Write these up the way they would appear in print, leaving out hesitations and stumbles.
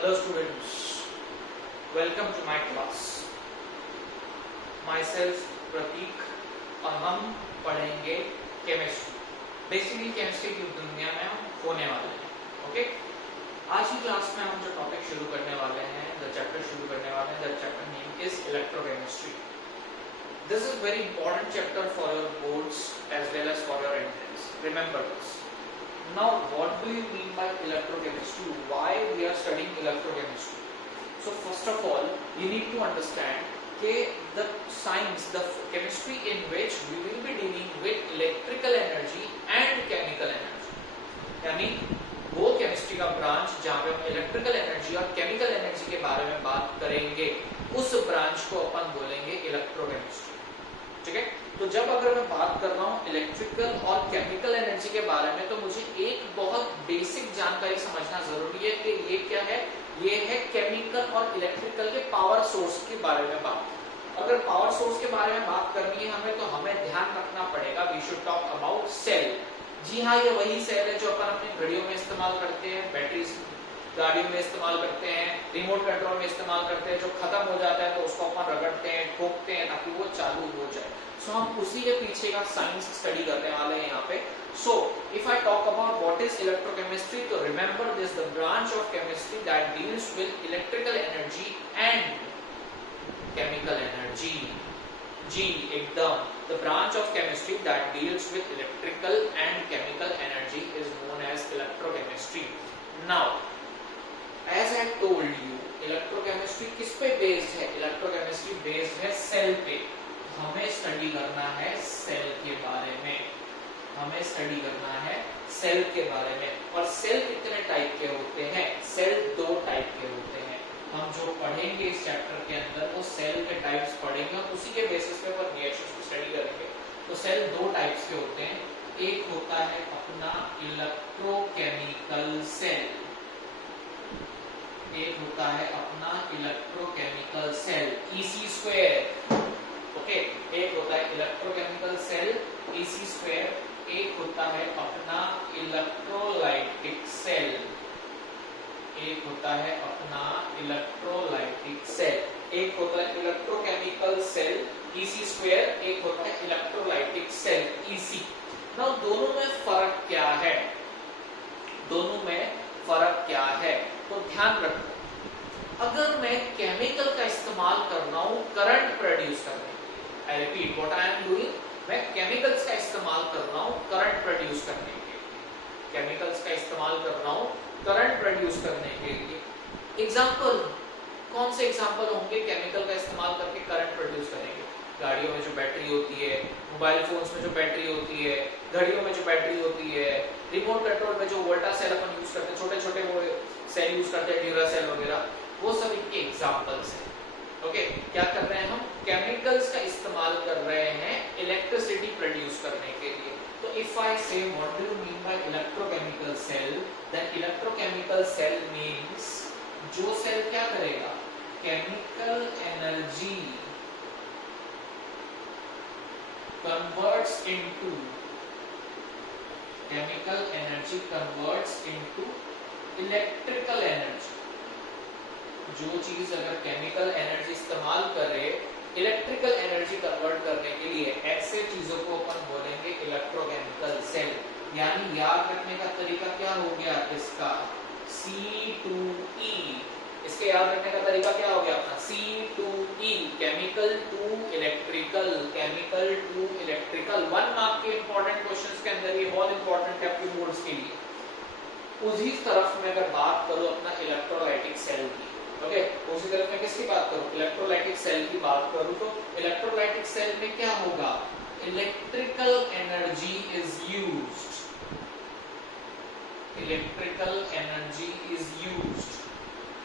Hello students, welcome to my class. Myself Pratik और हम पढ़ेंगे केमिस्ट्री. बेसिकली केमिस्ट्री की दुनिया में हम होने वाले हैं. ओके, आज की क्लास में हम जो टॉपिक शुरू करने वाले हैं, द चैप्टर शुरू करने वाले हैं, the chapter name is electrochemistry. This is very important chapter for your boards as well as for your entrance. Remember this. Now, what do you mean by electrochemistry? Why we are studying electrochemistry? So, first of all, you need to understand that the science, the chemistry in which we will be dealing with electrical energy and chemical energy. यानी वो chemistry का branch जहाँ पे हम electrical energy और chemical energy के बारे में बात करेंगे, उस ब्रांच को अपन बोलेंगे इलेक्ट्रोकेमिस्ट्री. ठीक है. तो जब अगर मैं बात कर रहा हूँ इलेक्ट्रिकल और केमिकल एनर्जी के बारे में, तो मुझे एक बहुत बेसिक जानकारी समझना जरूरी है कि ये क्या है. ये है केमिकल और इलेक्ट्रिकल के पावर सोर्स के बारे में बात. अगर पावर सोर्स के बारे में बात करनी है हमें, तो हमें ध्यान रखना पड़ेगा, we should talk about cell. जी हाँ, ये वही सेल है जो अपन अपनी घड़ियों में इस्तेमाल करते हैं, बैटरीज गाड़ियों में इस्तेमाल करते हैं, रिमोट कंट्रोल में इस्तेमाल करते हैं. जो खत्म हो जाता है तो उसको अपन रगड़ते हैं, ठोकते हैं ताकि वो चालू हो जाए. सो हम उसी के पीछे का साइंस स्टडी करने वाले हैं यहाँ पे. So if I talk about what is electrochemistry, तो remember this, the branch of chemistry that deals with electrical energy and chemical energy. जी एकदम, the branch of chemistry that deals with electrical and chemical energy is known as electrochemistry. Now, as I told you, electrochemistry किस पे based है? electrochemistry based है cell पे. हमें study करना है सेल के बारे में, हमें स्टडी करना है सेल के बारे में. और सेल कितने टाइप के होते हैं? सेल दो टाइप के होते हैं. हम जो पढ़ेंगे इस चैप्टर के अंदर वो सेल के टाइप्स पढ़ेंगे और उसी के बेसिस पे पर रिएक्शंस को स्टडी करेंगे. तो सेल दो टाइप्स के होते हैं. एक होता है अपना इलेक्ट्रोकेमिकल सेल, एक होता है अपना इलेक्ट्रोकेमिकल सेल Ec². ओके, एक होता है इलेक्ट्रोकेमिकल सेल Ec², एक होता है अपना इलेक्ट्रोलाइटिक सेल, एक होता है अपना इलेक्ट्रोलाइटिक सेल. एक होता है इलेक्ट्रोकेमिकल सेल Ec², एक होता है इलेक्ट्रोलाइटिक सेल Ec. नाउ दोनों में फर्क क्या है? दोनों में फर्क क्या है? तो ध्यान रखो, अगर मैं केमिकल का इस्तेमाल कर रहा हूं करंट प्रोड्यूस करने के लिए, I repeat what I am doing, मैं केमिकल्स का इस्तेमाल कर रहा हूं करंट प्रोड्यूस करने के लिए, केमिकल्स का इस्तेमाल कर रहा हूं करंट प्रोड्यूस करने के लिए. एग्जांपल, कौन से एग्जांपल होंगे केमिकल का इस्तेमाल करके करंट प्रोड्यूस करेंगे? गाड़ियों में जो बैटरी होती है, मोबाइल फोन्स में जो बैटरी होती है, घड़ियों में जो बैटरी होती है, रिमोट कंट्रोल में जो वोल्टा सेल अपन यूज करते हैं, छोटे छोटे वो सेल यूज करते हैं, ड्यूरा सेल वगैरह, वो सब इनके एग्जांपल्स हैं. ओके, क्या कर रहे हैं हम? केमिकल्स का इस्तेमाल कर रहे हैं इलेक्ट्रिसिटी प्रोड्यूस करने के लिए. तो if I say what do you mean by electrochemical cell, then electrochemical cell means जो सेल क्या करेगा? Chemical energy converts into chemical energy converts into electrical energy. जो चीज अगर केमिकल एनर्जी इस्तेमाल करे इलेक्ट्रिकल एनर्जी कन्वर्ट करने के लिए, ऐसे चीजों को अपन बोलेंगे इलेक्ट्रोकेमिकल सेल. यानी याद रखने का तरीका क्या हो गया इसका? C2E. इसके याद रखने का तरीका क्या हो गया अपना? C2E, chemical to electrical, chemical to electrical. 1 mark के इंपॉर्टेंट क्वेश्चंस के अंदर ये बहुत इंपॉर्टेंट है आपके बोर्ड्स के लिए. उसी तरफ में अगर बात करूं अपना इलेक्ट्रोलाइटिक सेल की, ओके, उसी तरफ में किसकी बात करूं? इलेक्ट्रोलाइटिक सेल की बात करूं तो इलेक्ट्रोलाइटिक सेल में क्या होगा? Electrical energy is used, electrical energy is used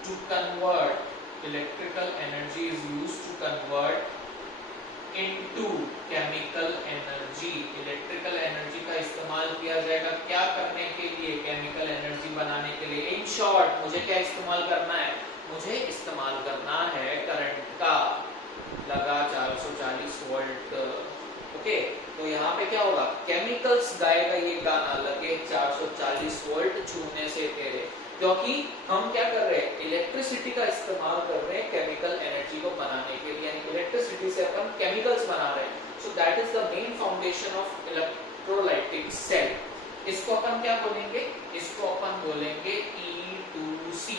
to convert, electrical energy is used to convert into chemical energy. electrical energy का इस्तेमाल किया जाएगा क्या करने के लिए? chemical energy बनाने के लिए. in short, मुझे क्या इस्तेमाल करना है? मुझे इस्तेमाल करना है करंट का, लगा 440 वोल्ट. ओके, तो यहाँ पे क्या होगा? केमिकल्स गाएगा ये गाना, लगे 440 वोल्ट छूने से तेरे. क्योंकि हम क्या कर रहे हैं, इलेक्ट्रिसिटी का इस्तेमाल कर रहे हैं केमिकल एनर्जी को बनाने के लिए, यानी इलेक्ट्रिसिटी से अपन केमिकल्स बना रहे हैं। So that is the main foundation of electrolytic cell. इसको अपन क्या बोलेंगे, इसको अपन बोलेंगे E2C।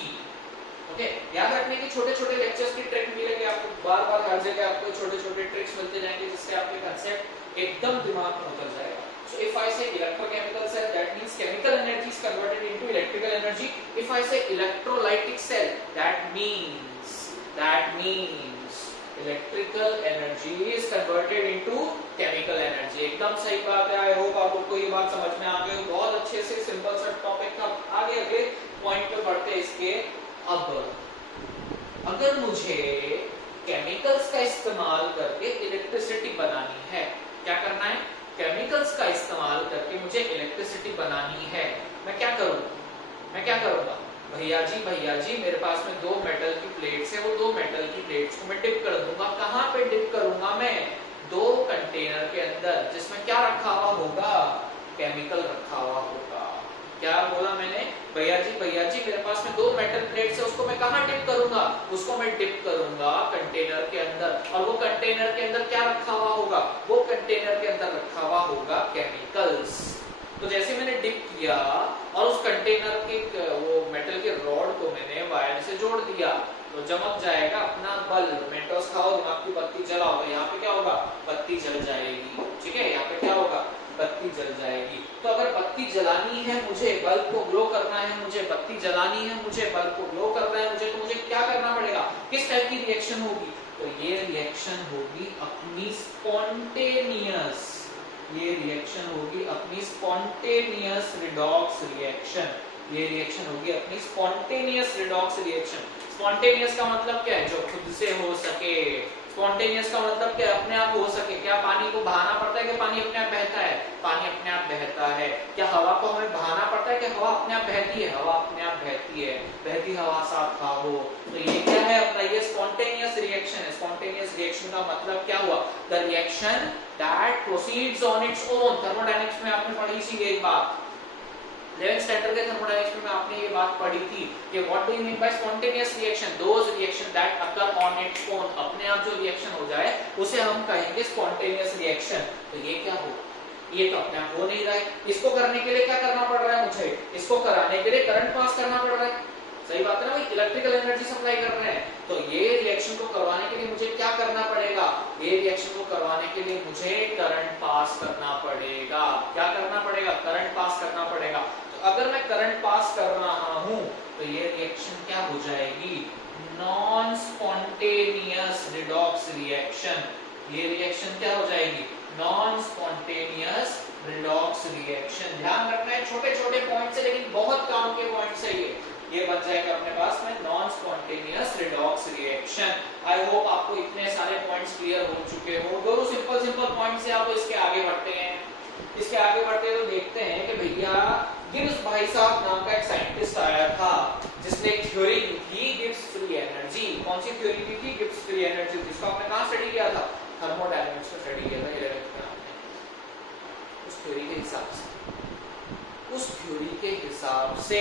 ओके, याद रखने की छोटे छोटे लेक्चर्स की ट्रिक मिलेगी आपको, बार बार हर जगह आपको छोटे छोटे ट्रिक्स मिलते जाएंगे, जिससे आपके कंसेप्ट एकदम दिमाग में उतर जाएगा। So if I say electrochemical cell, that means chemical energy is converted into electrical energy. If I say electrolytic cell, that means electrical energy is converted into chemical energy. एकदम सही बात है। I hope आप लोग को ये बात समझ में आ गई, बहुत अच्छे से सिंपल सा टॉपिक था। आगे आगे पॉइंट पे बढ़ते हैं इसके। अब अगर मुझे केमिकल्स का इस्तेमाल करके इलेक्ट्रिसिटी बनानी है, क्या करना है, केमिकल्स का इस्तेमाल करके मुझे इलेक्ट्रिसिटी बनानी है, मैं क्या करूंगा, भैया जी मेरे पास में 2 मेटल की प्लेट्स है, वो 2 मेटल की प्लेट्स को मैं डिप कर दूंगा। कहां पे डिप करूंगा मैं, 2 कंटेनर के अंदर, जिसमें क्या रखा हुआ होगा, केमिकल रखा हुआ होगा। क्या बोला मैंने, भैया जी मेरे पास में 2 मेटल प्लेट्स है, उसको मैं कहां डिप करूंगा, उसको मैं डिप करूंगा कंटेनर के अंदर। और वो कंटेनर के अंदर क्या रखा हुआ होगा, वो कंटेनर के अंदर रखा हुआ होगा केमिकल्स। तो जैसे मैंने डिप किया और उस कंटेनर के वो मेटल के रॉड को मैंने वायर से जोड़ दिया, तो चमक जाएगा अपना बल्ब। मेंटोस खाओ, दिमाग की बत्ती जलाओ, तो यहाँ पे क्या होगा, बत्ती जल जाएगी। ठीक है, यहाँ पे क्या होगा, बत्ती जल जाएगी। तो अगर बत्ती जलानी है मुझे, बल्ब को ग्लो करना है मुझे, बत्ती जलानी है मुझे, बल्ब को ग्लो करना है मुझे, तो मुझे क्या करना पड़ेगा, किस टाइप की रिएक्शन होगी, तो ये रिएक्शन होगी अपनी स्पॉन्टेनियस, ये रिएक्शन होगी अपनी स्पॉन्टेनियस रिडॉक्स रिएक्शन, ये रिएक्शन होगी अपनी स्पॉन्टेनियस रिडॉक्स रिएक्शन। स्पॉन्टेनियस का मतलब क्या है, जो खुद से हो सके। स्पॉन्टेनियस का मतलब क्या, अपने आप हो सके। क्या पानी को बहाना पड़ता है कि पानी अपने आप बहता है, पानी अपने आप बहता है। क्या हवा को हमें बहाना पड़ता है कि हवा अपने आप बहती है, हवा अपने आप बहती है। बहती हवा साथ हो, तो ये क्या है अपना, ये स्पॉन्टेनियस रिएक्शन है। स्पॉन्टेनियस रिएक्शन का मतलब क्या हुआ, the reaction that proceeds on its own. Thermodynamics में आपने पढ़ी थी एक बात, 11th स्टैंडर्ड के थर्मोडायनेमिक्स में आपने ये बात पढ़ी थी कि what do you mean bye spontaneous reaction, those reaction that occur on its own. अपने आप जो रिएक्शन हो जाए उसे हम कहेंगे स्पॉन्टेनियस रिएक्शन। तो ये क्या हो, ये तो अपने आप हो नहीं रहा है। इसको करने के लिए क्या करना पड़ रहा है मुझे, इसको कराने के लिए करंट पास करना पड़ रहा है। सही बात है ना भाई, इलेक्ट्रिकल एनर्जी सप्लाई कर रहे हैं। तो ये रिएक्शन को करवाने के लिए मुझे क्या करना पड़ेगा, ये रिएक्शन को करवाने के लिए मुझे करंट पास करना पड़ेगा। क्या करना पड़ेगा, करंट पास करना पड़ेगा। तो अगर मैं करंट पास कर रहा हूं तो ये रिएक्शन क्या हो जाएगी, नॉन स्पॉन्टेनियस रिडॉक्स रिएक्शन। ये रिएक्शन क्या हो जाएगी, नॉन स्पॉन्टेनियस रिडॉक्स रिएक्शन। ध्यान रखना है, छोटे छोटे पॉइंट्स है लेकिन बहुत काम के पॉइंट्स है ये बन जाएगा अपने पास में non spontaneous redox reaction. I hope आपको इतने सारे पॉइंट्स क्लियर हो चुके हो। दोनों सिंपल पॉइंट्स से आप इसके आगे बढ़ते हैं। इसके आगे बढ़ते तो देखते हैं कि भैया गिब्स भाई साहब नाम का एक साइंटिस्ट आया था जिसने एक थ्योरी दी थी, गिब्स फ्री एनर्जी। कौन सी थ्योरी दी थी, गिब्स फ्री एनर्जी। जिसको आपने कहां स्टडी किया था, थर्मोडायनामिक्स में स्टडी किया था 11th में आपने। उस थ्योरी के हिसाब से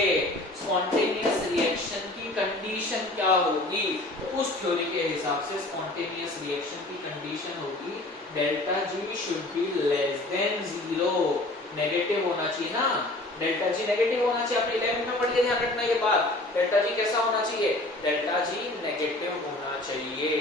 स्पॉन्टेनियस रिएक्शन की कंडीशन क्या होगी, तो उस थ्योरी के हिसाब से स्पॉन्टेनियस रिएक्शन की कंडीशन होगी delta G should be less than 0। Negative होना चाहिए ना, डेल्टा जी नेगेटिव होना चाहिए। आपने 11 में पढ़ लिया, ध्यान रखना ये बात। डेल्टा जी कैसा होना चाहिए, डेल्टा जी नेगेटिव होना चाहिए।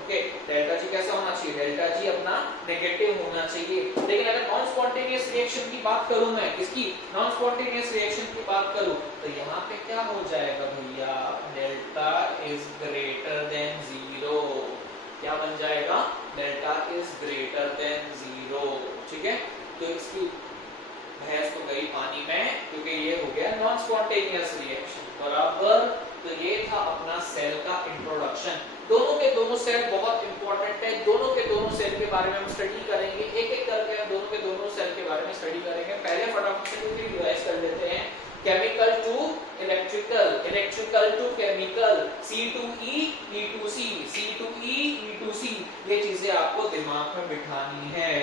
ओके, डेल्टा जी कैसा होना चाहिए, डेल्टा जी अपना नेगेटिव होना चाहिए। लेकिन अगर नॉन स्पॉन्टेनियस रिएक्शन की बात करूं मैं, किसकी, नॉन स्पॉन्टेनियस रिएक्शन की बात करूं, तो यहाँ पे क्या हो जाएगा भैया, डेल्टा इज ग्रेटर देन 0। क्या बन जाएगा, डेल्टा इज ग्रेटर देन 0। ठीक है, तो इसकी भैंस तो गई पानी में, क्योंकि ये हो गया नॉन स्पॉन्टेनियस रिएक्शन। बराबर, तो ये था अपना सेल का इंट्रोडक्शन। दोनों के दोनों सेल बहुत इंपॉर्टेंट है। दोनों के दोनों सेल के बारे में हम स्टडी करेंगे, एक एक करके हम दोनों के दोनों सेल के बारे में स्टडी करेंगे। पहले फटाफट से रिवाइज कर लेते हैं। Chemical to electrical, electrical to chemical, C2E E2C, C2E E2C। ये चीजें आपको दिमाग में बिठानी है,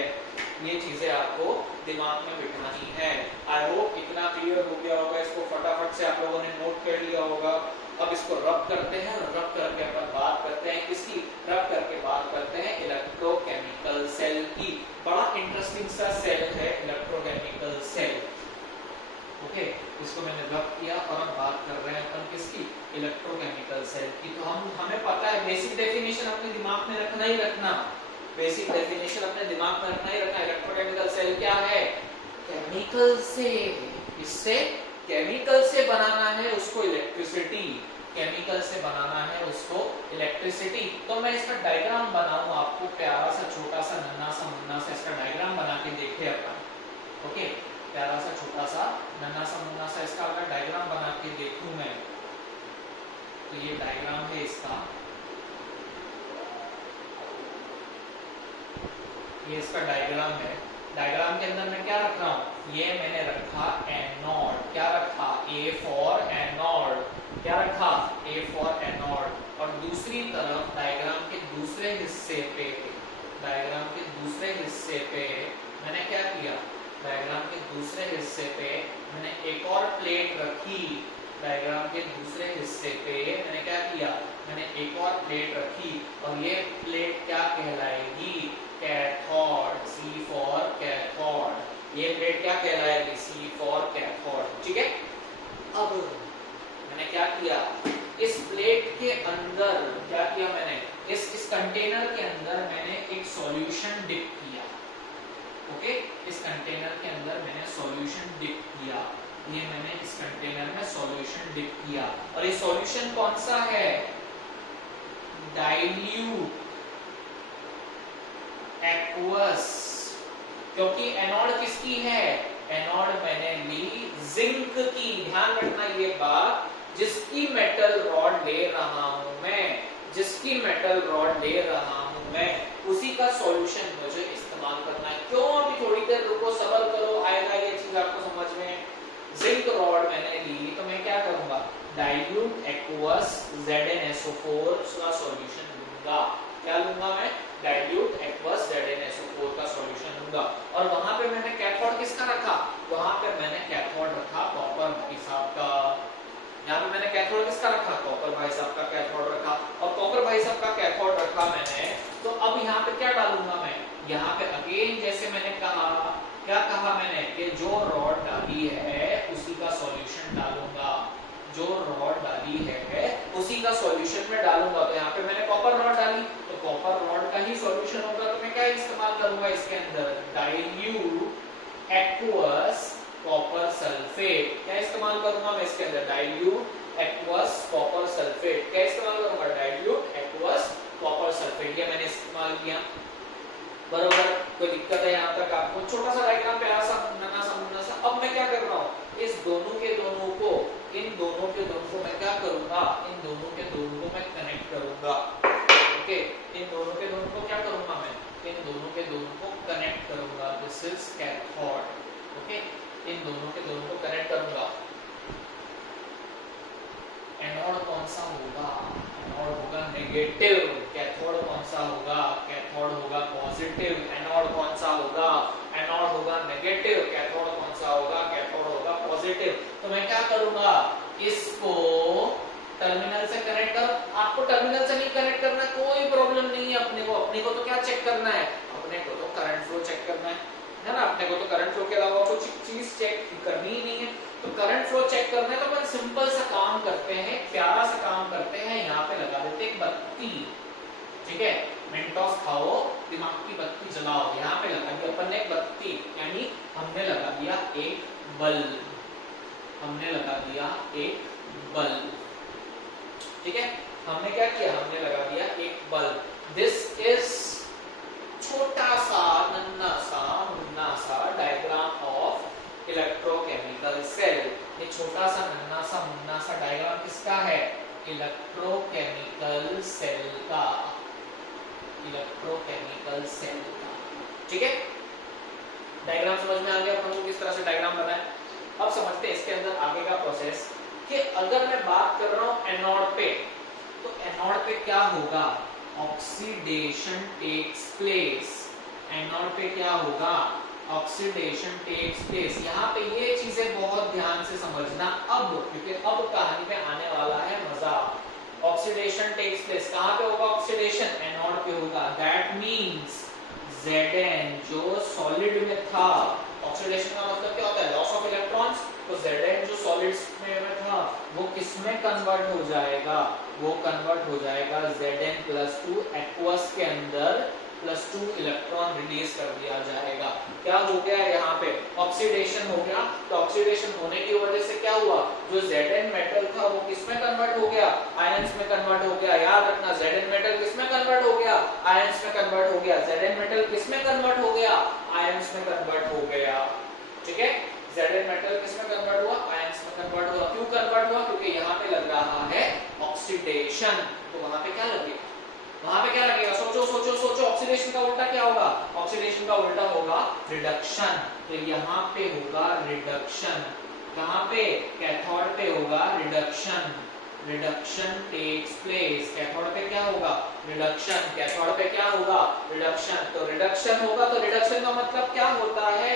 ये चीजें आपको दिमाग में बिठानी है। आई होप इतना क्लियर हो गया होगा। इसको फटाफट से आप लोगों ने नोट कर लिया होगा। अब इसको रब करते हैं, रब करके अपन बात करते हैं किसकी, रब करके बात करते हैं इलेक्ट्रोकेमिकल सेल की। बड़ा इंटरेस्टिंग सा सेल है इलेक्ट्रोकेमिकल सेल। ओके, इसको मैंने रब किया और अब बात कर रहे हैं अपन किसकी, इलेक्ट्रोकेमिकल सेल की। तो हमें पता है बेसिक डेफिनेशन अपने दिमाग में रखना ही रखना, बेसिक डेफिनेशन अपने दिमाग में रखना ही रखना। इलेक्ट्रोकेमिकल सेल क्या है, केमिकल से, इससे केमिकल से बनाना है उसको इलेक्ट्रिसिटी, केमिकल से बनाना है उसको इलेक्ट्रिसिटी। तो मैं इसका डायग्राम बनाऊं आपको, प्यारा सा छोटा सा नन्हा सा मुन्ना सा इसका डायग्राम बना के देखे अपन। ओके, प्यारा सा छोटा सा नन्हा सा मुन्ना सा इसका अगर डायग्राम बना के देखूं मैं, तो ये डायग्राम है इसका, ये इसका डायग्राम है। डायग्राम के अंदर मैं क्या रख रहा हूं, ये मैंने रखा एनोड, क्या रखा, ए फॉर एनोड, क्या रखा, ए फॉर एनोड। और दूसरी तरफ डायग्राम के दूसरे हिस्से पे, डायग्राम के दूसरे हिस्से पे मैंने क्या किया, डायग्राम के दूसरे हिस्से पे मैंने एक और प्लेट रखी, डायग्राम के दूसरे हिस्से पे मैंने क्या किया, मैंने एक और प्लेट रखी और ये प्लेट क्या कहलाएगी, कैथोड, सी फॉर कैथोड। ये प्लेट क्या कहलाएगी, सी फॉर कैथोड। ठीक है, अब मैंने क्या किया, इस प्लेट के अंदर क्या किया मैंने, इस कंटेनर के अंदर मैंने एक सॉल्यूशन डिप किया। ओके, इस कंटेनर के अंदर मैंने सॉल्यूशन डिप किया, ये मैंने इस कंटेनर में सॉल्यूशन डिप किया। और ये सॉल्यूशन कौन सा है, डाइल्यूट एक्वस, क्योंकि एनोड किसकी है, एनोड मैंने ली जिंक की। ध्यान रखना ये बात, जिसकी मेटल रॉड ले रहा हूं मैं, जिसकी मेटल रॉड ले रहा हूं मैं, उसी का सॉल्यूशन मुझे इस्तेमाल करना है। क्यों, अभी थोड़ी देर रुको, सब्र करो, आएगा ये चीज आपको समझ में। जिंक रॉड मैंने ली तो मैं क्या करूंगा, डाइल्यूट एक्वस ZnSO4 का सॉल्यूशन लूंगा। क्या लूंगा मैं, डाइल्यूट एक्वस ZnSO4 का सॉल्यूशन लूंगा। और वहां पे मैंने कैथोड किसका रखा, वहां पे मैंने कैथोड रखा कॉपर भाई साहब का। यहाँ पे मैंने कैथोड किसका रखा, कॉपर भाई साहब का कैथोड रखा। और कॉपर भाई साहब का कैथोड रखा मैंने, तो अब यहाँ पे क्या डालूंगा मैं, यहाँ पे अगेन जैसे मैंने कहा, क्या कहा मैंने, कि जो रॉड डाली है उसी का सॉल्यूशन डालूंगा, जो रॉड डाली है उसी का सॉल्यूशन में डालूंगा। तो यहाँ पे मैंने कॉपर रॉड डाली, तो कॉपर रॉड का ही सॉल्यूशन होगा। तो मैं क्या इस्तेमाल करूंगा इसके अंदर, डाइल्यूट एक्वस कॉपर सल्फेट। क्या इस्तेमाल करूंगा मैं इसके अंदर, डाइल्यूट एक्वस कॉपर सल्फेट। क्या इस्तेमाल करूंगा, डाइल्यूट एक्वस कॉपर सल्फेट। ये मैंने इस्तेमाल किया, बरोबर। कोई दिक्कत है यहाँ तक आपको, छोटा सा डायग्राम, प्यारा सा नन्हा सा मुन्ना सा। अब मैं क्या कर रहा हूँ, इस दोनों के दोनों को, इन दोनों के दोनों को मैं क्या करूंगा, इन दोनों के दोनों को मैं कनेक्ट करूंगा। ओके, इन दोनों के दोनों को क्या करूंगा मैं, इन दोनों के दोनों को कनेक्ट करूंगा। This is cathode. ओके, इन दोनों के दोनों को कनेक्ट करूंगा। एनोड कौन सा होगा, एनोड होगा नेगेटिव। कैथोड कौन सा होगा, कैथोड होगा पॉजिटिव। एनोड कौन सा होगा, एनोड होगा नेगेटिव। कैथोड कौन सा होगा, कैथोड होगा पॉजिटिव। तो मैं क्या करूंगा, इसको टर्मिनल से कनेक्ट कर। आपको टर्मिनल से नहीं कनेक्ट करना, कोई प्रॉब्लम नहीं है। अपने को तो क्या चेक करना है, अपने को तो करंट फ्लो चेक करना है ना। अपने को तो करंट फ्लो के अलावा कुछ चीज चेक करनी ही नहीं है। तो करंट फ्लो चेक करना है तो अपन सिंपल सा काम करते हैं, प्यारा सा काम करते हैं। यहाँ पे लगा देते हैं बत्ती, ठीक है, मेंटोस खाओ, दिमाग की बत्ती जलाओ। यहाँ पे लगा दिया अपन ने बत्ती, यानी हमने लगा दिया एक बल्ब, हमने लगा दिया एक बल्ब। ठीक है, हमने क्या किया, हमने लगा दिया एक बल्ब। दिस इज छोटा सा नन्हा सा मुन्ना सा डायग्राम ऑफ इलेक्ट्रोकेमिकल सेल। ये छोटा सा नन्हा सा मुन्ना सा डायग्राम किसका है, इलेक्ट्रोकेमिकल सेल का, इलेक्ट्रोकेमिकल सेल का। ठीक है, डायग्राम समझ में आ गया अपन को किस तरह से डायग्राम बना है। अब समझते हैं इसके अंदर आगे का प्रोसेस, कि अगर मैं बात कर रहा हूं एनोड पे, तो एनोड पे क्या होगा, ऑक्सीडेशन टेक्स प्लेस। एनोड पे क्या होगा, ऑक्सीडेशन टेक्स प्लेस। यहाँ पे ये चीजें बहुत ध्यान से समझना अब, क्योंकि अब कहानी में आने वाला है मजा। ऑक्सीडेशन टेक्स प्लेस कहाँ पे होगा? ऑक्सीडेशन एनोड पे होगा। दैट मींस Zn जो सॉलिड में था, ऑक्सीडेशन का मतलब क्या होता है? Loss of electrons. तो Zn जो सॉलिड्स में था वो किस में कन्वर्ट हो जाएगा? वो कन्वर्ट हो जाएगा Zn+2 एक्वस के अंदर +2 इलेक्ट्रॉन रिलीज कर दिया जाएगा। क्या हो गया यहाँ पे? ऑक्सीडेशन हो गया। तो ऑक्सीडेशन होने की वजह से क्या हुआ? जो Zn मेटल था वो किसमें कन्वर्ट हो गया? आयंस में कन्वर्ट हो गया। याद रखना, Zn मेटल किसमें कन्वर्ट हो गया? आयंस में कन्वर्ट हो गया। Zn मेटल किसमें कन्वर्ट हो गया? आयंस में कन्वर्ट हो गया। ठीक है, Zn मेटल किसमें कन्वर्ट हुआ? आयंस में कन्वर्ट हुआ। क्यों कन्वर्ट हुआ? क्योंकि यहाँ पे लग रहा है ऑक्सीडेशन। तो वहां पे क्या लगेगा? वहां पे क्या लगेगा? सोचो सोचो सोचो, ऑक्सीडेशन का उल्टा क्या होगा? ऑक्सीडेशन का उल्टा होगा रिडक्शन। तो यहाँ पे होगा रिडक्शन। कहाँ पे? कैथोड पे होगा reduction. Reduction takes place. Cathode पे क्या होगा? रिडक्शन। कैथोड पे क्या होगा? रिडक्शन। तो रिडक्शन होगा। तो रिडक्शन का मतलब क्या होता है?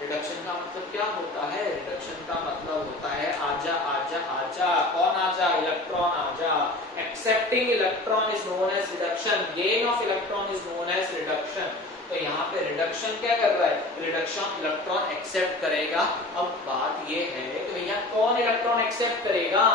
रिडक्शन का मतलब क्या होता है? रिडक्शन का मतलब होता है आजा आजा आजा। कौन आजा? इलेक्ट्रॉन आजा। Accepting electron is known as reduction. Gain of electron is known as reduction. तो यहाँ पे रिडक्शन क्या कर रहा है? रिडक्शन इलेक्ट्रॉन एक्सेप्ट करेगा। अब बात ये है कि भैया कौन इलेक्ट्रॉन एक्सेप्ट करेगा?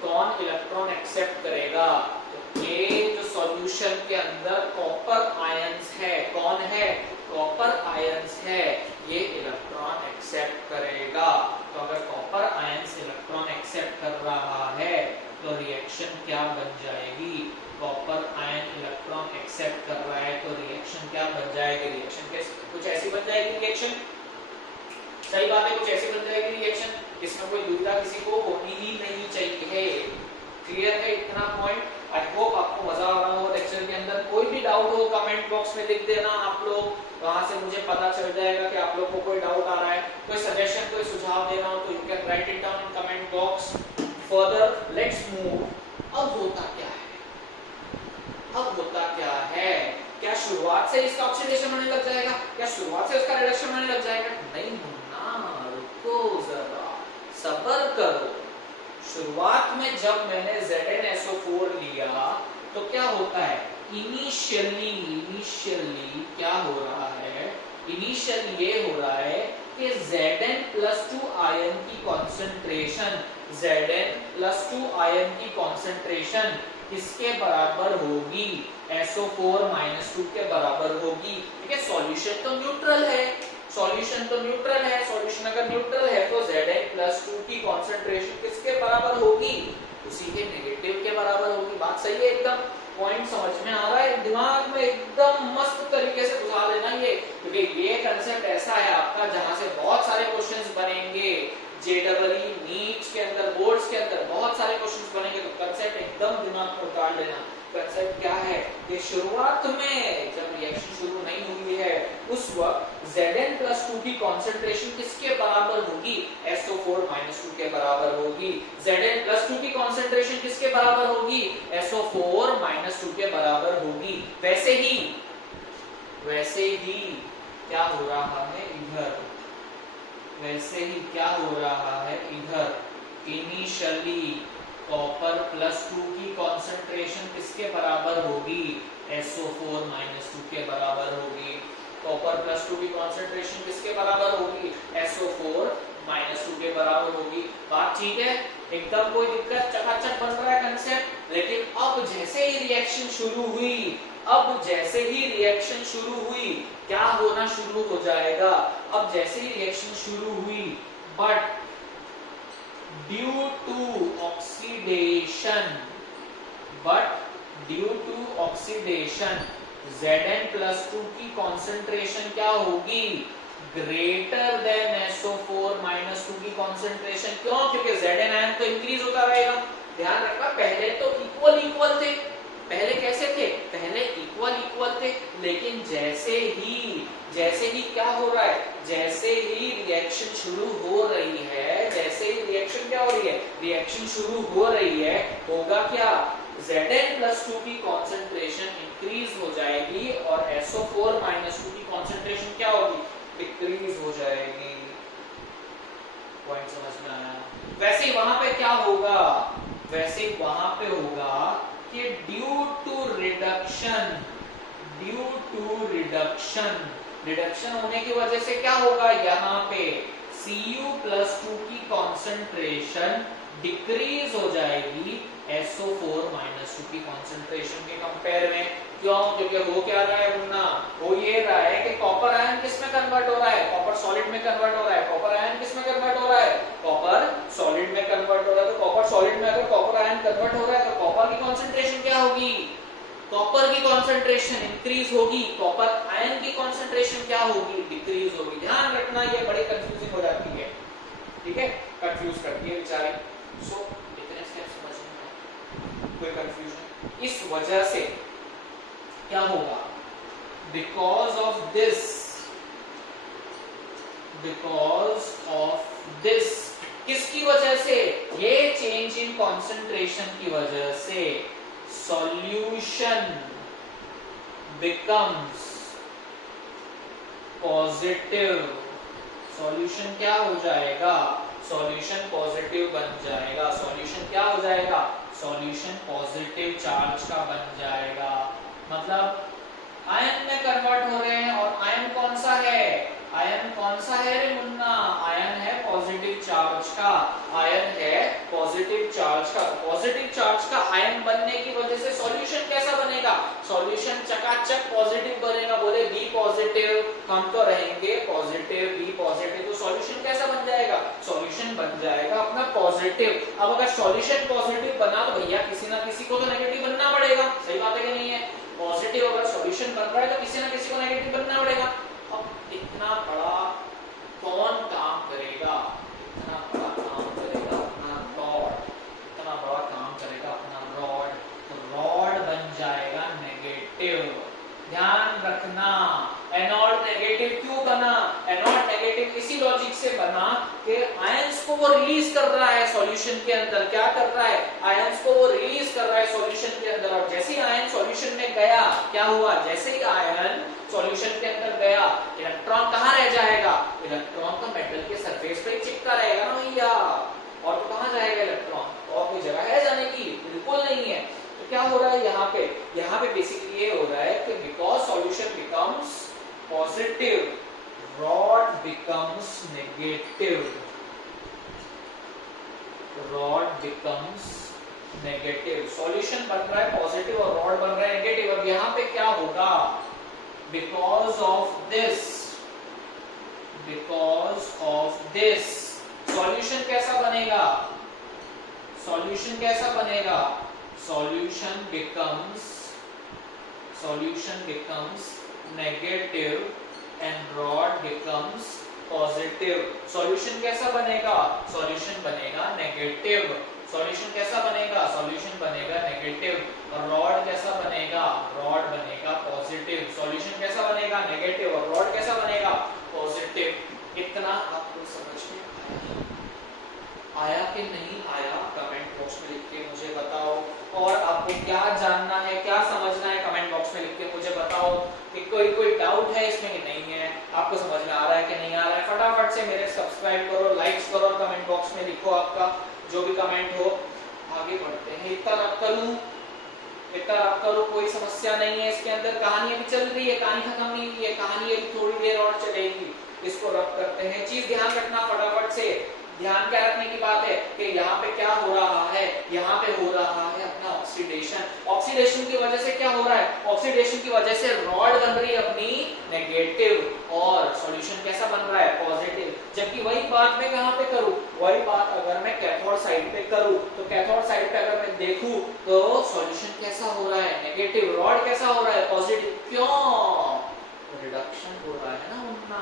कौन इलेक्ट्रॉन एक्सेप्ट करेगा? तो ये जो सॉल्यूशन के अंदर कॉपर आयंस है, कौन है? कॉपर आयंस है, ये इलेक्ट्रॉन एक्सेप्ट करेगा। तो अगर कॉपर आयंस इलेक्ट्रॉन एक्सेप्ट कर रहा है तो रिएक्शन क्या बन जाएगी? कॉपर आयन इलेक्ट्रॉन एक्सेप्ट कर रहा है तो रिएक्शन क्या बन जाएगी? रिएक्शन कुछ ऐसी बन जाएगी रिएक्शन। सही बात है, कुछ ऐसी बन जाएगी रिएक्शन। इसमें कोई दुविधा किसी को होनी ही नहीं चाहिए। क्लियर है इतना पॉइंट? आई होप आपको मजा आ रहा हो लेक्चर के अंदर। कोई भी डाउट हो कमेंट बॉक्स में लिख देना आप लोग, वहां से मुझे पता चल जाएगा कि आप लोग को कोई डाउट आ रहा है। कोई सजेशन, कोई सुझाव देना हो तो you can write it down in comment box. Further let's move. अब होता क्या है? अब होता क्या है? क्या शुरुआत से इसका ऑक्सीडेशन होने लग जाएगा? क्या शुरुआत से इसका रिडक्शन होने लग जाएगा? नहीं होना, रुको जरा, सब्र करो। शुरुआत में जब मैंने ZnSO4 लिया तो क्या होता है? इनिशियली क्या हो रहा है? इनिशियली ये हो रहा है कि Zn+2 आयन की कॉन्सेंट्रेशन, Zn+2 आयन की कॉन्सेंट्रेशन किसके बराबर होगी? SO4-2 के बराबर होगी। ठीक है, सॉल्यूशन तो न्यूट्रल है। सॉल्यूशन तो न्यूट्रल है। सॉल्यूशन अगर न्यूट्रल है तो Zn+2 की कॉन्सेंट्रेशन किसके बराबर होगी? उसी के नेगेटिव के बराबर होगी। बात सही है एकदम? पॉइंट समझ में आ रहा है? दिमाग में एकदम मस्त तरीके से घुसा लेना ये, क्योंकि ये कंसेप्ट ऐसा है आपका जहां से बहुत सारे क्वेश्चंस बनेंगे। JEE नीट के अंदर, बोर्ड्स के अंदर बहुत सारे क्वेश्चंस बनेंगे। तो कंसेप्ट एकदम दिमाग में उतार लेना। कंसेप्ट क्या है? कि शुरुआत में जब रिएक्शन शुरू नहीं हुई है उस वक्त Zn+2 की कॉन्सेंट्रेशन किसके बराबर होगी? SO4-2 के बराबर होगी। Zn+2 की कॉन्सेंट्रेशन किसके बराबर होगी? SO4-2 के बराबर होगी। वैसे ही क्या हो रहा है इधर? वैसे ही क्या हो रहा है इधर? इनिशियली कॉपर+2 की कॉन्सेंट्रेशन किसके बराबर होगी? SO4-2 के बराबर होगी। कॉपर+2 की कॉन्सेंट्रेशन किसके बराबर होगी? SO4-2 के बराबर होगी। बात ठीक है? एकदम कोई दिक्कत? चकाचक बन रहा है कंसेप्ट। लेकिन अब जैसे ही रिएक्शन शुरू हुई, क्या होना शुरू हो जाएगा? अब जैसे ही रिएक्शन शुरू हुई, but due to oxidation Zn+2 की कॉन्सेंट्रेशन क्या होगी? ग्रेटर देन SO4-2 की कॉन्सेंट्रेशन। क्यों? क्योंकि Zn आयन तो इंक्रीज होता रहेगा। ध्यान रखना, पहले तो इक्वल थे। पहले कैसे थे? पहले इक्वल थे, लेकिन जैसे ही क्या हो रहा है? जैसे ही रिएक्शन शुरू हो रही है, रिएक्शन शुरू हो रही है, होगा क्या? Zn+2 की कॉन्सेंट्रेशन इंक्रीज हो जाएगी और SO4-2 की कॉन्सेंट्रेशन क्या होगी? डिक्रीज हो जाएगी। पॉइंट समझ में आया? वैसे ही वहां पे क्या होगा, वैसे ही वहां पे होगा कि ड्यू टू रिडक्शन, रिडक्शन होने की वजह से क्या होगा, यहाँ पे Cu+2 की कॉन्सेंट्रेशन डिक्रीज हो जाएगी SO4-2 की कॉन्सेंट्रेशन के कंपेयर में। क्यों? क्योंकि हो क्या रहा है मुन्ना, हो ये रहा है कि कॉपर आयन किस में कन्वर्ट हो रहा है, कॉपर सॉलिड में कन्वर्ट हो रहा है। कॉपर आयन किस में कन्वर्ट हो रहा है, कॉपर सॉलिड में कन्वर्ट हो रहा है। तो कॉपर सॉलिड में अगर कॉपर आयन कन्वर्ट हो रहा है तो कॉपर की कॉन्सेंट्रेशन क्या होगी, कॉपर की कॉन्सेंट्रेशन इंक्रीज होगी, कॉपर आयन की कॉन्सेंट्रेशन क्या होगी, डिक्रीज होगी। ध्यान रखना, ये बड़ी कंफ्यूजिंग हो जाती है, ठीक है, कंफ्यूज करती है बेचारे। सो इतने स्टेप समझ में कोई कंफ्यूजन? इस वजह से क्या होगा, बिकॉज ऑफ दिस, किसकी वजह से, ये चेंज इन कॉन्सेंट्रेशन की वजह से सॉल्यूशन बिकम्स पॉजिटिव। सॉल्यूशन क्या हो जाएगा, सॉल्यूशन पॉजिटिव बन जाएगा। सॉल्यूशन क्या हो जाएगा, सॉल्यूशन पॉजिटिव चार्ज का बन जाएगा। मतलब आयन में कन्वर्ट हो रहे हैं, और आयन कौन सा है, आयन कौन सा है रे मुन्ना, आयन है पॉजिटिव चार्ज का, आयन है पॉजिटिव चार्ज का। पॉजिटिव चार्ज का आयन बनने की वजह से सॉल्यूशन कैसा बनेगा, सॉल्यूशन चकाचक पॉजिटिव बनेगा। बोले बी पॉजिटिव, हम तो रहेंगे पॉजिटिव, बी पॉजिटिव, तो सॉल्यूशन कैसा बन जाएगा, सॉल्यूशन बन जाएगा अपना पॉजिटिव। अब अगर सॉल्यूशन पॉजिटिव बना तो भैया किसी ना किसी को तो नेगेटिव बनना पड़ेगा, सही बात है कि नहीं है। पॉजिटिव अगर सॉल्यूशन बन रहा है तो किसी ना किसी को नेगेटिव बनना पड़ेगा। अब इतना बड़ा कौन काम करेगा, इतना बड़ा काम करेगा अपना रॉड, इतना बड़ा काम करेगा अपना रॉड, तो रॉड बन जाएगा नेगेटिव। ध्यान रखना, एनोड नेगेटिव क्यों बना, एनोड नेगेटिव इसी लॉजिक से बना कि आयंस को वो रिलीज कर रहा है सॉल्यूशन के अंदर। क्या कर रहा है, आयंस को वो रिलीज कर रहा है सॉल्यूशन के अंदर, और जैसे ही आयन सॉल्यूशन में गया क्या हुआ, जैसे ही आयन सॉल्यूशन के अंदर गया, इलेक्ट्रॉन कहाँ रह जाएगा, इलेक्ट्रॉन तो मेटल के सरफेस पे ही चिपका रहेगा ना भैया, और तो कहाँ जाएगा इलेक्ट्रॉन, और कोई जगह है जाने की, बिल्कुल नहीं है। तो क्या हो रहा है यहाँ पे बेसिकली ये हो रहा है कि because solution becomes positive, rod becomes negative, rod becomes negative. Solution बन रहा है पॉजिटिव और रॉड बन रहा है नेगेटिव। अब यहाँ पे क्या होगा, बिकॉज ऑफ दिस सॉल्यूशन कैसा बनेगा, सॉल्यूशन कैसा बनेगा, solution becomes negative and rod becomes positive. Solution कैसा बनेगा, सॉल्यूशन बनेगा नेगेटिव। सॉल्यूशन कैसा बनेगा, सॉल्यूशन बनेगा नेगेटिव, और रॉड कैसा बनेगा, रॉड बनेगा पॉजिटिव। सॉल्यूशन कैसा बनेगा, नेगेटिव, और रॉड कैसा बनेगा, पॉजिटिव। इतना आपको समझ में आया कि नहीं आया, कमेंट बॉक्स में लिख के मुझे बताओ। और आपको क्या जानना है, क्या समझना है, कमेंट बॉक्स में लिख के मुझे बताओ। कि कोई डाउट है इसमें कि नहीं है, आपको समझ में आ रहा है कि नहीं आ रहा है, फटाफट से मेरे सब्सक्राइब करो, लाइक्स करो, और कमेंट बॉक्स में लिखो आपका जो भी कमेंट हो। आगे बढ़ते हैं। इतना रब करूं, कोई समस्या नहीं है इसके अंदर। कहानी अभी चल रही है, कहानी खत्म नहीं हुई है, कहानी अभी थोड़ी देर और चलेगी। इसको रब करते हैं। चीज ध्यान रखना फटाफट से, ध्यान क्या रखने की बात है कि यहाँ पे क्या हो रहा है, यहाँ पे हो रहा है अपना ऑक्सीडेशन। ऑक्सीडेशन की वजह से क्या हो रहा है, ऑक्सीडेशन की वजह से रॉड बन रही है अपनी नेगेटिव, और सॉल्यूशन कैसा बन रहा है, पॉजिटिव। जबकि वही बात मैं कहाँ पे करूँ, वही बात अगर मैं कैथोड साइड पे करूँ, तो कैथोड साइड पे अगर मैं देखूँ तो सॉल्यूशन कैसा हो रहा है, नेगेटिव, रॉड कैसा हो रहा है, पॉजिटिव। क्यों, रिडक्शन हो रहा है ना उनका,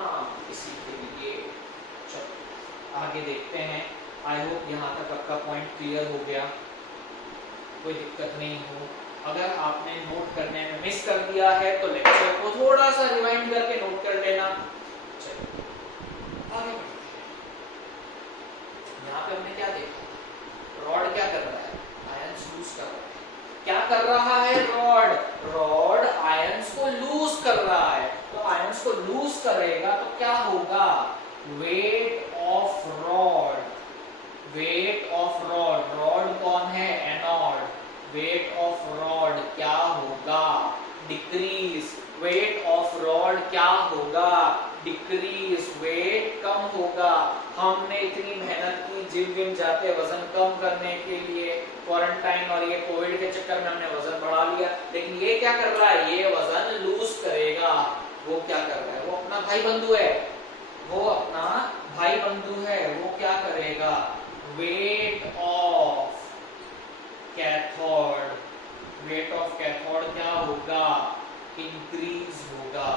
इसी के लिए। चलो आगे देखते हैं। आई होप यहाँ तक आपका पॉइंट क्लियर हो गया, कोई दिक्कत नहीं हो। अगर आपने नोट करने में मिस कर दिया है तो लेक्चर को थोड़ा सा रिवाइंड करके नोट कर लेना। चलिए आगे बढ़ते हैं। यहाँ पे हमने क्या देखा, रॉड क्या कर रहा है, आयंस लूज कर रहा है। क्या कर रहा है रॉड, रॉड आयंस को लूज कर रहा है। तो आयंस को लूज करेगा तो क्या होगा, weight of rod, weight of rod, rod कौन है, एनोड, वेट ऑफ रॉड क्या होगा, डिक्रीज, वेट ऑफ रॉड क्या होगा, डिक्रीज, वेट कम होगा। हमने इतनी मेहनत की जिम विम जाते वजन कम करने के लिए, क्वारंटाइन और ये कोविड के चक्कर में हमने वजन बढ़ा लिया, लेकिन ये क्या कर रहा है, ये वजन लूज करेगा। वो क्या कर रहा है, वो अपना भाई बंधु है, वो अपना भाई बंधु है, वो क्या करेगा, weight of cathode, weight of cathode क्या होगा, इंक्रीज होगा,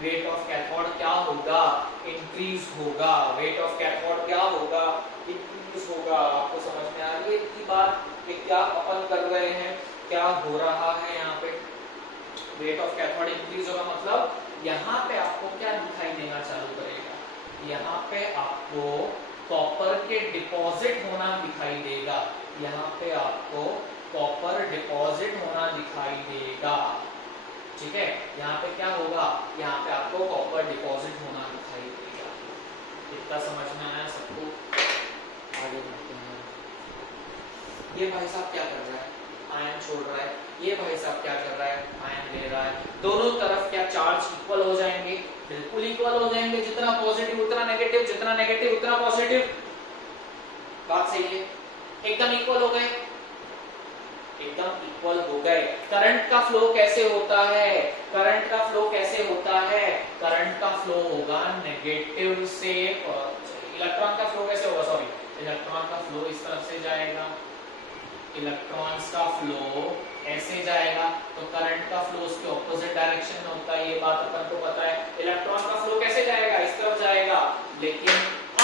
वेट ऑफ कैथोड क्या होगा, इंक्रीज होगा, वेट ऑफ कैथोड क्या होगा, इंक्रीज होगा। आपको समझ में आ रही है इतनी बात कि क्या अपन कर रहे हैं, क्या हो रहा है यहाँ पे, वेट ऑफ कैथोड इंक्रीज होगा, मतलब यहाँ पे आपको क्या दिखाई देना चालू करेगा, यहाँ पे आपको कॉपर के डिपॉजिट होना दिखाई देगा, यहाँ पे आपको कॉपर डिपॉजिट होना दिखाई देगा, ठीक है। यहाँ पे क्या होगा, यहाँ पे आपको कॉपर डिपॉजिट होना दिखाई देगा। इतना समझ में आया सबको, आगे बढ़ते हैं। ये भाई साहब क्या कर रहा है, आयन छोड़ रहा है, ये भाई साहब क्या कर रहा है, आयन ले रहा है, दोनों तरफ क्या चार्ज इक्वल हो जाएंगे, बिल्कुल इक्वल हो जाएंगे, जितना पॉजिटिव उतना नेगेटिव, जितना नेगेटिव उतना पॉजिटिव, बात सही है, एकदम इक्वल हो गए, एकदम इक्वल हो गए। करंट का फ्लो कैसे होता है, करंट का फ्लो कैसे होता है, करंट का फ्लो होगा नेगेटिव से, इलेक्ट्रॉन का फ्लो कैसे होगा, सॉरी, इलेक्ट्रॉन का फ्लो इस तरफ से जाएगा, इलेक्ट्रॉन्स का फ्लो ऐसे जाएगा, तो करंट का फ्लो उसके ऑपोजिट डायरेक्शन में होता है, ये बात अपन को पता है। इलेक्ट्रॉन का फ्लो कैसे जाएगा, इस तरफ जाएगा, लेकिन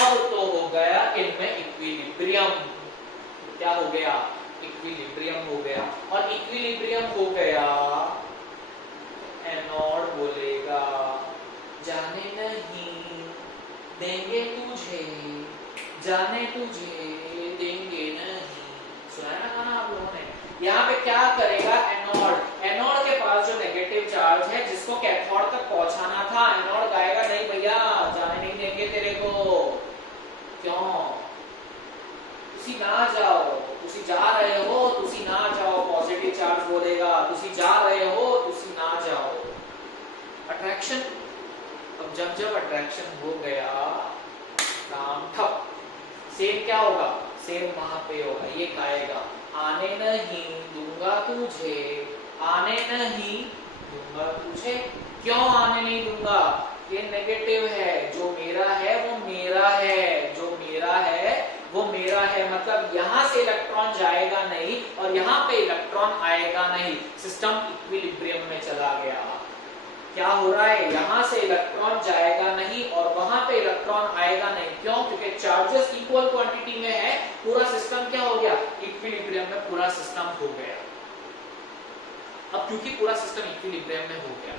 अब तो हो गया इनमें इक्विलिब्रियम, क्या हो गया, इक्विलिब्रियम हो गया, और इक्विलिब्रियम हो गया, एनोड बोलेगा जाने नहीं देंगे तुझे, जाने तुझे देंगे नहीं, सुना ना गाना आप लोगों ने। यहाँ पे क्या करेगा एनोड, एनोड के पास जो नेगेटिव चार्ज है जिसको कैथोड तक पहुंचाना था, एनोड गाएगा नहीं भैया जाने नहीं देंगे तेरे को, क्यों, तुसी ना जाओ, तुसी जा रहे हो, तुसी ना जाओ, पॉजिटिव चार्ज बोलेगा तुसी जा रहे हो, तुसी ना जाओ, अट्रैक्शन। अब जब अट्रैक्शन हो गया काम ठप, सेम क्या होगा, सेम वहां पे होगा, ये गाएगा आने नहीं दूंगा तुझे, आने नहीं दूंगा तुझे, क्यों आने नहीं दूंगा, ये नेगेटिव है, जो मेरा है वो मेरा है, जो मेरा है वो मेरा है, मतलब यहां से इलेक्ट्रॉन जाएगा नहीं और यहां पे इलेक्ट्रॉन आएगा नहीं, सिस्टम इक्विलिब्रियम में चला गया। क्या हो रहा है, यहां से इलेक्ट्रॉन जाएगा नहीं और वहां पे इलेक्ट्रॉन आएगा नहीं, क्यों, क्योंकि चार्जेस इक्वल क्वांटिटी में है, पूरा सिस्टम क्या हो गया, इक्विलिब्रियम में पूरा सिस्टम हो गया। अब क्योंकि पूरा सिस्टम इक्विलिब्रियम में हो गया,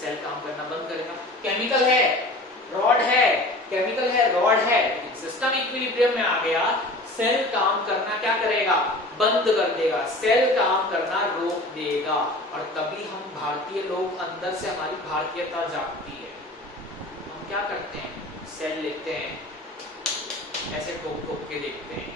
सेल काम करना बंद करेगा, केमिकल है, रॉड है, केमिकल है, रॉड है, सिस्टम इक्विलिब्रियम में आ गया, सेल काम करना क्या करेगा, बंद कर देगा, सेल काम करना रोक देगा, और तभी हम भारतीय लोग अंदर से हमारी भारतीयता जागती है। हम क्या करते हैं, सेल लेते हैं, ऐसे ठोक ठोक के देखते हैं,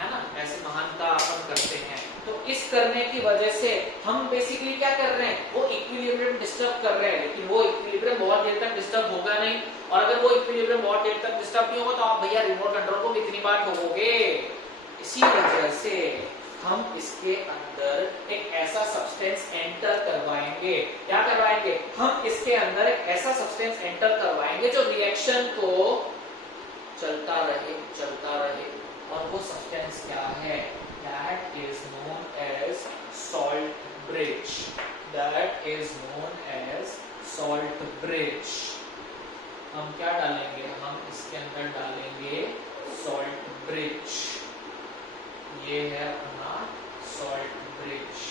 है ना, ऐसे महानता अपन करते हैं, तो इस करने की वजह से हम बेसिकली क्या कर रहे हैं, वो इक्विलिब्रियम डिस्टर्ब कर रहे हैं, लेकिन वो इक्विलिब्रियम बहुत देर तक डिस्टर्ब होगा नहीं, और अगर वो इक्विलिब्रियम बहुत देर तक डिस्टर्ब नहीं होगा तो आप भैया रिमोट कंट्रोल को कितनी बार ठोकोगे। इसी वजह से हम इसके अंदर एक ऐसा सब्सटेंस एंटर करवाएंगे, क्या करवाएंगे, हम इसके अंदर एक ऐसा सब्सटेंस एंटर करवाएंगे जो रिएक्शन को चलता रहे, और वो सब्सटेंस क्या है, that is known as salt bridge, that is known as salt bridge। हम क्या डालेंगे, हम इसके अंदर डालेंगे salt bridge, ये है अपना salt bridge,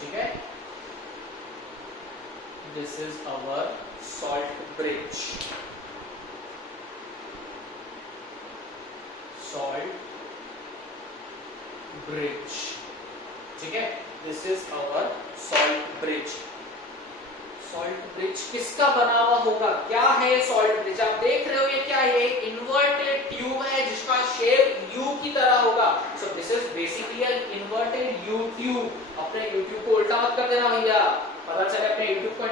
ठीक है, this is our salt bridge, salt bridge, ठीक है, this is our salt bridge, salt bridge किसका बना हुआ होगा? क्या है सॉल्ट ब्रिज? आप देख रहे हो ये क्या है? इन्वर्टेड ट्यूब है जिसका शेप यू की तरह होगा। So this is basically an inverted you tube. अपने यू ट्यूब को उल्टा मत कर देना भैया, पता चले अपने यूट्यूब को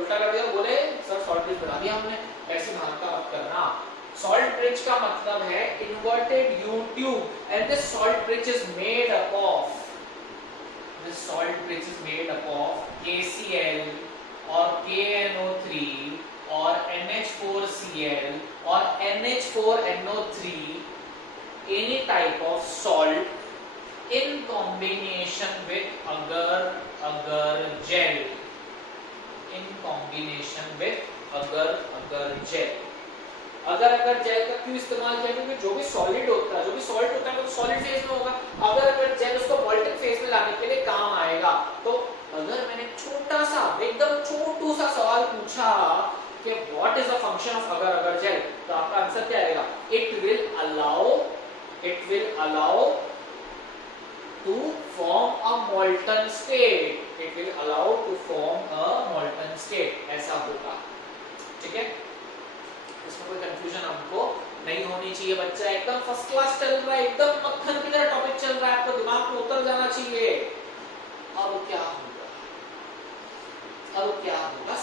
उल्टा कर दिया, बोले सर सॉल्ट ब्रिज बना दिया हमने, ऐसी भाषा मत करना। सॉल्ट ब्रिज का मतलब है inverted you tube and this salt bridge is made up of This salt bridge is made up of KCl or KNO3 or NH4Cl or NH4NO3, any type of salt in combination with agar gel. In combination with agar gel. अगर jail का क्यों इस्तेमाल किया? क्योंकि जो भी solid होता है, जो भी सॉल्ट होता है वो सॉलिड फेज में होगा। अगर जेल उसको मॉलिक्यूलर फेज में लाने के लिए काम आएगा। तो अगर मैंने छोटा सा एकदम छोटू सा सवाल पूछा कि what is the function of agar gel, तो आपका आंसर क्या आएगा? It will allow to form a molten state. It will allow to form a molten state, ऐसा होगा। ठीक है, इसमें कोई कंफ्यूजन आपको नहीं होनी चाहिए। बच्चा एकदम फर्स्ट क्लास चल रहा है, एकदम मक्खन की तरह टॉपिक चल रहा है, आपको दिमाग में उतर जाना चाहिए। अब क्या होगा?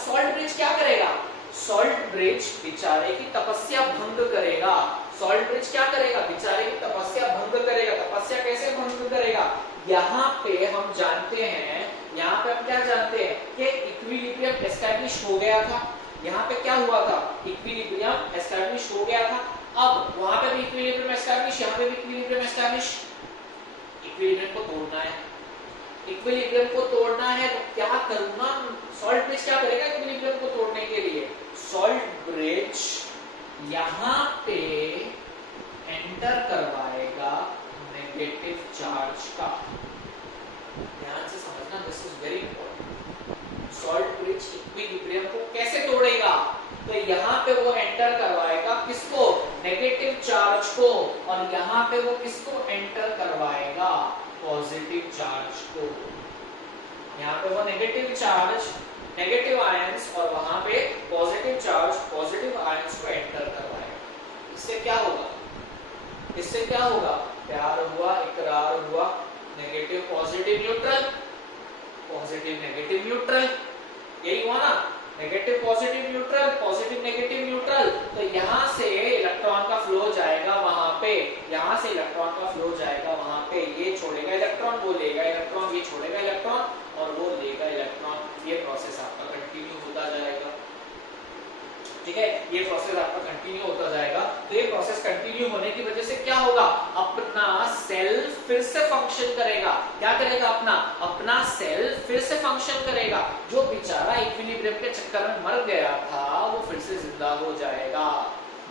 सॉल्ट ब्रिज क्या करेगा? सॉल्ट ब्रिज बेचारे की तपस्या भंग करेगा। सॉल्ट ब्रिज क्या करेगा? बेचारे की तपस्या भंग करेगा। तपस्या कैसे भंग करेगा? यहाँ पे हम जानते हैं, यहाँ पे हम क्या जानते हैं कि इक्विलिब्रियम एस्टैब्लिश हो गया था। यहाँ पे क्या हुआ था? इक्विलिब्रियम एस्टैब्लिश हो गया था। अब वहां पे भी इक्विलिब्रियम एस्टैब्लिश, यहाँ पे भी इक्विलिब्रियम एस्टैब्लिश। इक्विलिब्रियम को तोड़ना है, इक्विलिब्रियम को तोड़ना है तो क्या करना? सॉल्ट ब्रिज क्या करेगा इक्विलिब्रियम को तोड़ने के लिए? सॉल्ट ब्रिज यहाँ पे एंटर करवाएगा नेगेटिव चार्ज का। ध्यान से समझना, this is very important. Salt bridge equilibrium को कैसे तोड़ेगा? तो यहाँ पे वो एंटर करवाएगा किसको? नेगेटिव चार्ज को। और यहाँ पे वो किसको एंटर करवाएगा? पॉजिटिव चार्ज को। यहाँ पे वो नेगेटिव चार्ज, नेगेटिव आयंस, और वहां पे पॉजिटिव चार्ज, पॉजिटिव आयंस को एंटर करवाएगा। इससे क्या होगा? इससे क्या होगा? प्यार हुआ, इकरार हुआ, negative positive neutral, positive negative neutral, यही हुआ ना? Negative positive neutral, positive negative neutral. तो यहाँ से इलेक्ट्रॉन का फ्लो जाएगा वहां पे, यहाँ से इलेक्ट्रॉन का फ्लो जाएगा वहां पे। ये छोड़ेगा इलेक्ट्रॉन, वो लेगा इलेक्ट्रॉन, ये छोड़ेगा इलेक्ट्रॉन और वो लेगा इलेक्ट्रॉन। ये प्रोसेस आपका कंटिन्यू होता जाएगा। ठीक है, ये प्रोसेस आपका कंटिन्यू होता जाएगा। तो ये प्रोसेस कंटिन्यू होने की वजह से क्या होगा? अपना सेल फिर से फंक्शन करेगा। क्या करेगा? अपना सेल फिर से फंक्शन करेगा। जो बेचारा इक्विलिब्रियम के चक्कर में मर गया था वो फिर से जिंदा हो जाएगा।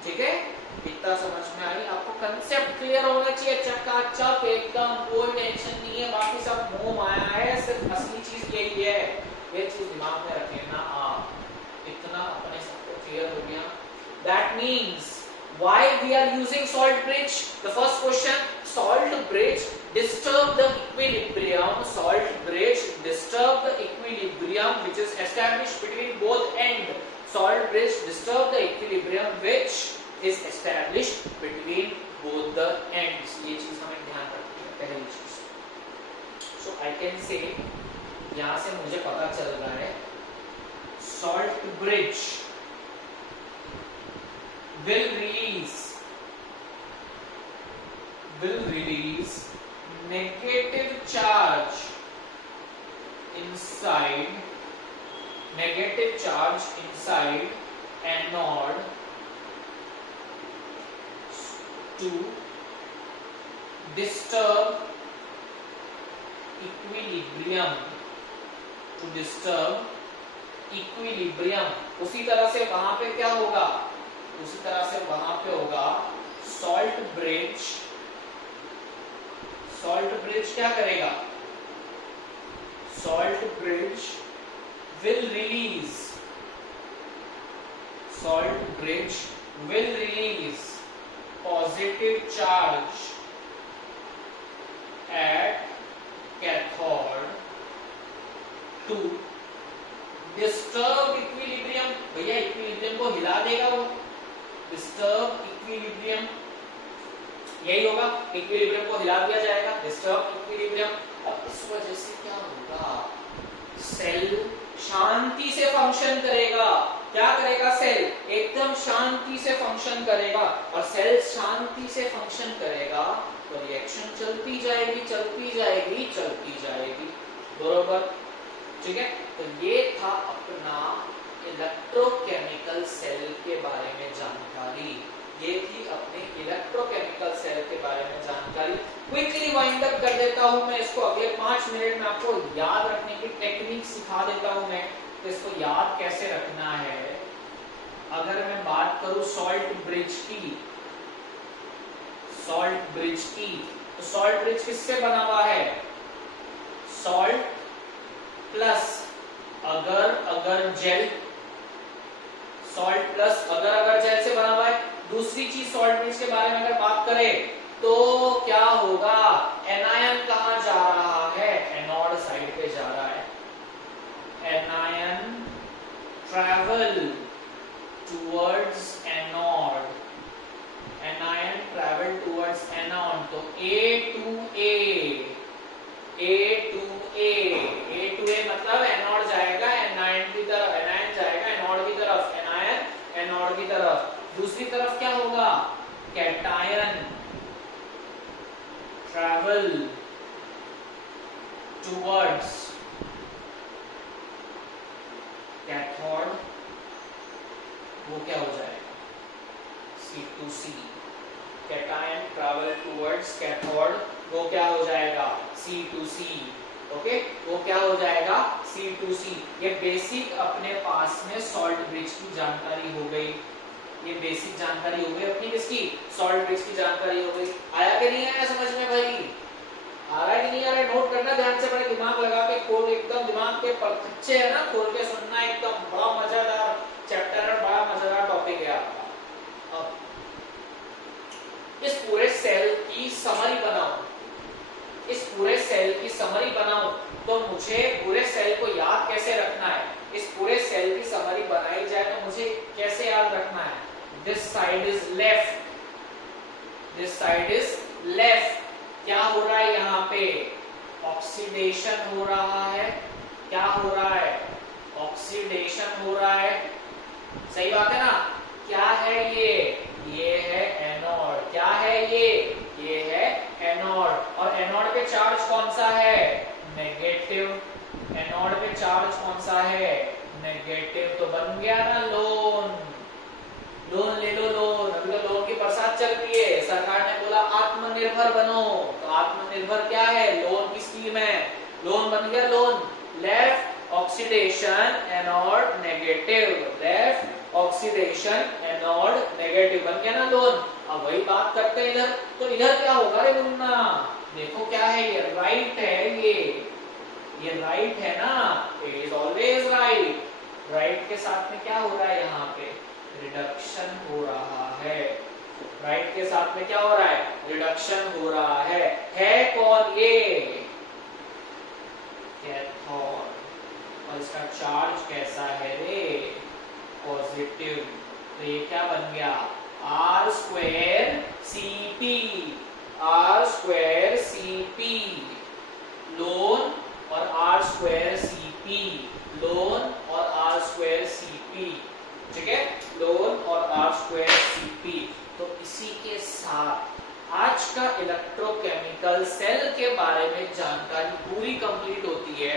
ठीक है, इतना समझ में आई? आपको कंसेप्ट क्लियर होना चाहिए, चकाचक एकदम, कोई टेंशन नहीं है। बाकी सब मोह माया है, सिर्फ असली चीज यही है। ये चीज दिमाग में रख लेना आप। इतना अपने सबको क्लियर हो गया? That means why we are using salt bridge? The first question, salt bridge disturb the equilibrium. Salt bridge disturb the equilibrium which is established between both ends. Salt bridge disturb the equilibrium which is established between both the ends. ये चीज हमें ध्यान रखनी है, पहली चीज। So I can say, यहाँ से मुझे पता चल रहा है salt bridge will release negative charge inside anode to disturb equilibrium। उसी तरह से वहां पे क्या होगा? उसी तरह से वहां पे होगा सॉल्ट ब्रिज क्या करेगा? Salt bridge will release positive charge at cathode to disturb equilibrium को हिला दिया जाएगा, डिस्टर्ब इक्विलिब्रियम। अब इस वजह से क्या होगा, सेल शांति से फंक्शन करेगा। क्या करेगा, सेल एकदम शांति से फंक्शन करेगा, और सेल शांति से फंक्शन करेगा तो रिएक्शन चलती जाएगी चलती जाएगी चलती जाएगी, बरोबर, ठीक है। तो ये था अपना इलेक्ट्रोकेमिकल सेल के बारे में जानकारी, ये थी अपने इलेक्ट्रोकेमिकल सेल के बारे में जानकारी। क्विकली वाइंड अप कर देता हूं मैं इसको, अगले 5 मिनट में आपको याद रखने की टेक्निक सिखा देता हूं मैं, तो इसको याद कैसे रखना है। अगर मैं बात करूं सॉल्ट ब्रिज की, तो सॉल्ट ब्रिज किससे बना हुआ है, सॉल्ट प्लस अगर जेल, सॉल्ट प्लस अगर जेल से बना हुआ है। दूसरी चीज सॉल्ट ब्रिज के बारे में अगर बात करें तो क्या होगा, एनायन कहां जा रहा है, एनोड साइड पे जा रहा है, anion travel towards anode, anion travel towards anode, तो A to A मतलब एनोड जाएगा एनायन की तरफ, एनायन जाएगा एनोड की तरफ, एनायन एनोड की तरफ। दूसरी तरफ क्या होगा, कैटायन ट्रैवल टुवर्ड्स कैथोड, वो क्या हो जाएगा, C2C, cation travel towards cathode, वो क्या हो जाएगा, C2C, ओके, वो क्या हो जाएगा, C2C। ये बेसिक अपने पास में सॉल्ट ब्रिज की जानकारी हो गई, ये बेसिक जानकारी हो गई अपनी किसकी, सॉल्ट ब्रिज की जानकारी हो गई। आया कि नहीं आया समझ में भाई, आ रहा है कि नहीं आ रहा है, नोट करना ध्यान से, बड़े दिमाग लगा के, खोल एकदम दिमाग के परखच्चे है ना, खोल के सुनना, एकदम बड़ा मजेदार चैप्टर है, बड़ा मजेदार टॉपिक है आपका। अब इस पूरे सेल की समरी बनाओ, इस पूरे सेल की समरी बनाओ, तो मुझे पूरे सेल को याद कैसे रखना है, इस पूरे सेल की समरी बनाई जाए तो मुझे कैसे याद रखना है, this side is left, this side is left. क्या हो रहा है यहाँ पे, ऑक्सीडेशन हो रहा है, क्या हो रहा है, ऑक्सीडेशन हो रहा है, सही बात है ना। क्या है ये है एनोड, क्या है ये है एनोड, और एनोड पे चार्ज कौन सा है, नेगेटिव, एनोड पे चार्ज कौन सा है, नेगेटिव, तो बन गया ना लोन, लोन ले लो लोन, अभी तो लोन की बरसात चल रही है, सरकार ने बोला आत्मनिर्भर बनो, तो आत्मनिर्भर क्या है, लोन की स्कीम है, लोन बन गया loan, left oxidation anode negative, left oxidation anode negative, बन गया ना लोन। अब वही बात करते हैं इधर, तो इधर क्या होगा रे मुन्ना, देखो क्या है, ये राइट है, ये राइट है ना, it is always right, right के साथ में क्या हो रहा है, यहाँ पे रिडक्शन हो रहा है, राइट के साथ में क्या हो रहा है, रिडक्शन हो रहा है कौन, ये कैथोड, और इसका चार्ज कैसा है रे, पॉजिटिव, तो ये क्या बन गया, R square Cp, R square Cp, loan और R स्क्वायर Cp, लोन और R स्क्वायर Cp, ठीक है, लोन और R स्क्वायर Cp। तो इसी के साथ आज का इलेक्ट्रोकेमिकल सेल के बारे में जानकारी पूरी कंप्लीट होती है।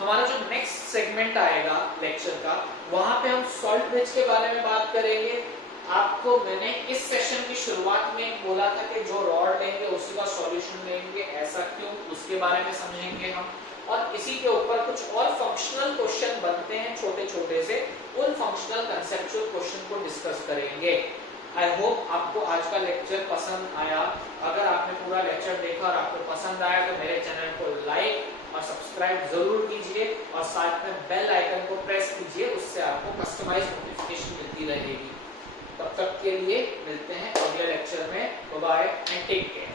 हमारा जो नेक्स्ट सेगमेंट आएगा लेक्चर का, वहां पे हम सॉल्ट ब्रिज के बारे में बात करेंगे। आपको मैंने इस सेशन की शुरुआत में बोला था कि जो रॉड लेंगे उसी का सॉल्यूशन लेंगे, ऐसा क्यों, उसके बारे में समझेंगे हम, और इसी के ऊपर कुछ और फंक्शनल क्वेश्चन बनते हैं छोटे छोटे से, उन फंक्शनल कंसेप्चुअल क्वेश्चन को डिस्कस करेंगे। आई होप आपको आज का लेक्चर पसंद आया। अगर आपने पूरा लेक्चर देखा और आपको पसंद आया तो मेरे चैनल को लाइक और सब्सक्राइब जरूर कीजिए, और साथ में बेल आइकन को प्रेस कीजिए, उससे आपको कस्टमाइज नोटिफिकेशन मिलती रहेगी। तब तक के लिए मिलते हैं अगले लेक्चर में, bye bye and take care.